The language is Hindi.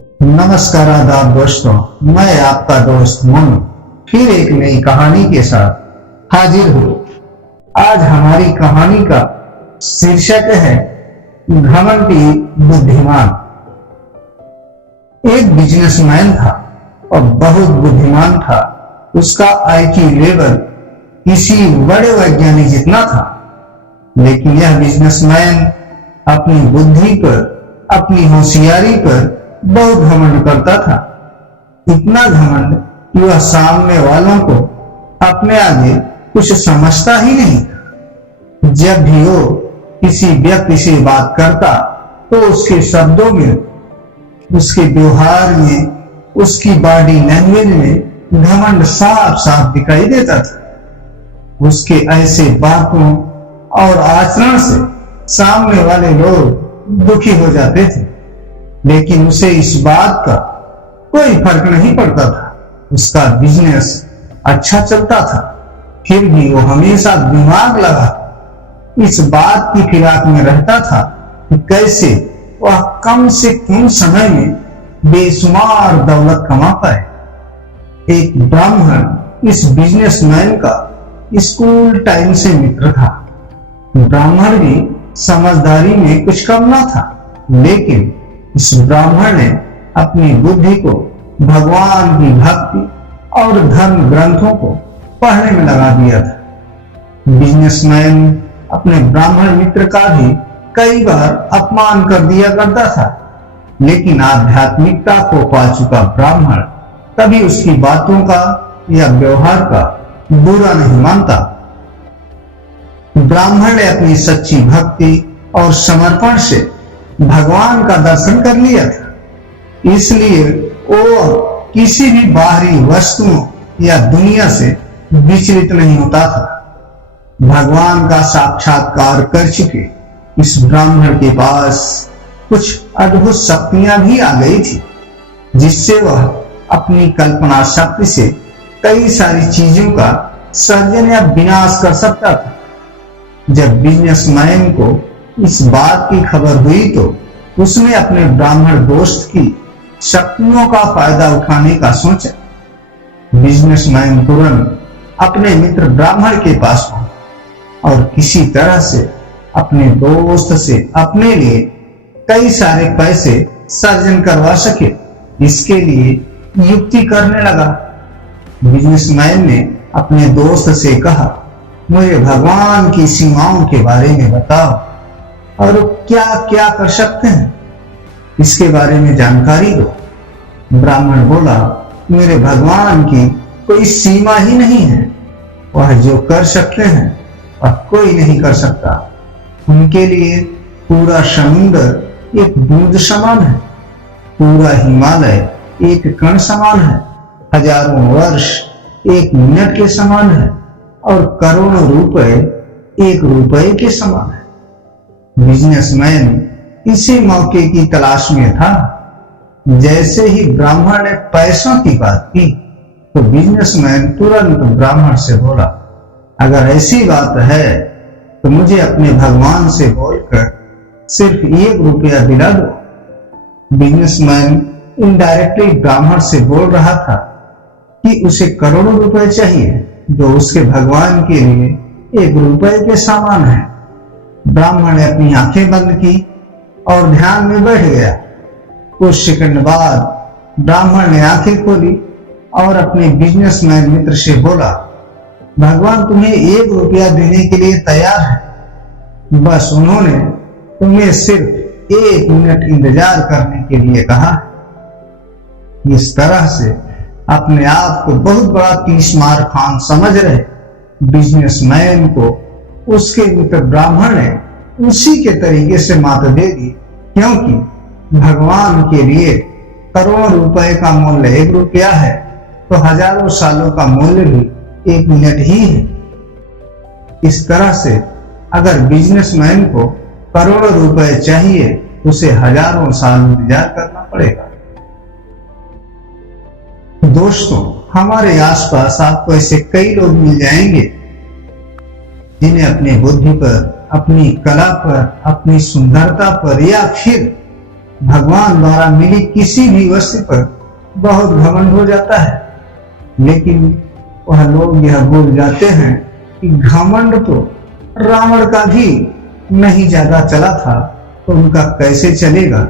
नमस्कार आदाब दोस्तों, मैं आपका दोस्त मोनू फिर एक नई कहानी के साथ हाजिर हूँ। आज हमारी कहानी का शीर्षक है घमंडी बुद्धिमान। एक बिजनेसमैन था और बहुत बुद्धिमान था। उसका आईक्यू लेवल किसी बड़े वैज्ञानिक जितना था, लेकिन यह बिजनेसमैन अपनी बुद्धि पर, अपनी होशियारी पर बहुत घमंड करता था। इतना घमंड कि वह सामने वालों को अपने आगे कुछ समझता ही नहीं था। जब भी वो किसी व्यक्ति से बात करता तो उसके शब्दों में, उसके व्यवहार में, उसकी बॉडी लैंग्वेज में घमंड साफ साफ दिखाई देता था। उसके ऐसे बातों और आचरण से सामने वाले लोग दुखी हो जाते थे, लेकिन उसे इस बात का कोई फर्क नहीं पड़ता था। उसका बिजनेस अच्छा चलता था, फिर भी वो हमेशा दिमाग लगा इस बात की फिराक में रहता था कि कैसे वह कम से कम समय में बेशुमार दौलत कमा पाए। एक ब्राह्मण इस बिजनेसमैन का स्कूल टाइम से मित्र था। ब्राह्मण भी समझदारी में कुछ कम न था, लेकिन इस ब्राह्मण ने अपनी बुद्धि को भगवान की भक्ति और धर्म ग्रंथों को पढ़ने में लगा दिया था। बिजनेसमैन अपने ब्राह्मण मित्र का भी कई बार अपमान कर दिया करता था, लेकिन आध्यात्मिकता को पा चुका ब्राह्मण कभी उसकी बातों का या व्यवहार का बुरा नहीं मानता। ब्राह्मण ने अपनी सच्ची भक्ति और समर्पण से भगवान का दर्शन कर लिया था, इसलिए वो किसी भी बाहरी वस्तुओं या दुनिया से विचलित नहीं होता था। भगवान का साक्षात्कार कर चुके इस ब्राह्मण के पास कुछ अद्भुत शक्तियां भी आ गई थी, जिससे वह अपनी कल्पना शक्ति से कई सारी चीजों का सर्जन या विनाश कर सकता था। जब बिजनेसमैन को इस बात की खबर हुई तो उसने अपने ब्राह्मण दोस्त की शक्तियों का फायदा उठाने का सोचा। बिजनेसमैन तुरंत अपने मित्र ब्राह्मण के पास पहुंचा और किसी तरह से अपने दोस्त से अपने लिए कई सारे पैसे सर्जन करवा सके, इसके लिए युक्ति करने लगा। बिजनेसमैन ने अपने दोस्त से कहा, मुझे भगवान की सीमाओं के बारे में बताओ और क्या क्या कर सकते हैं, इसके बारे में जानकारी दो। ब्राह्मण बोला, मेरे भगवान की कोई सीमा ही नहीं है। वह जो कर सकते हैं वह कोई नहीं कर सकता। उनके लिए पूरा समुद्र एक बूंद समान है, पूरा हिमालय एक कण समान है, हजारों वर्ष एक मिनट के समान है और करोड़ों रुपए एक रुपए के समान है। बिजनेसमैन इसी मौके की तलाश में था। जैसे ही ब्राह्मण ने पैसों की बात की तो बिजनेसमैन तुरंत ब्राह्मण से बोला, अगर ऐसी बात है तो मुझे अपने भगवान से बोलकर सिर्फ 1 रुपया दिला दो। बिजनेसमैन इनडायरेक्टली ब्राह्मण से बोल रहा था कि उसे करोड़ों रुपए चाहिए, जो उसके भगवान के लिए 1 रुपए के समान है। ब्राह्मण ने अपनी आंखें बंद की और ध्यान में बैठ गया। कुछ सेकंड बाद ब्राह्मण ने आंखें खोली और अपने बिजनेसमैन मित्र से बोला, भगवान तुम्हें 1 रुपया देने के लिए तैयार है, बस उन्होंने तुम्हें सिर्फ 1 मिनट इंतजार करने के लिए कहा। इस तरह से अपने आप को बहुत बड़ा तीसमार खान समझ रहे बिजनेसमैन को उसके मित्र ब्राह्मण ने उसी के तरीके से मात दे दी, क्योंकि भगवान के लिए करोड़ों रुपए का मूल्य 1 रुपया है तो हजारों सालों का मूल्य भी 1 मिनट ही है। इस तरह से अगर बिजनेसमैन को करोड़ों रुपए चाहिए तो उसे हजारों साल इंतजार करना पड़ेगा। दोस्तों, हमारे आसपास आपको ऐसे कई लोग मिल जाएंगे जिन्हें अपनी बुद्धि पर, अपनी कला पर, अपनी सुंदरता पर या फिर भगवान द्वारा मिली किसी भी वस्तु पर बहुत घमंड हो जाता है, लेकिन वह लोग यह भूल जाते हैं कि घमंड तो रावण का भी नहीं ज्यादा चला था, तो उनका कैसे चलेगा।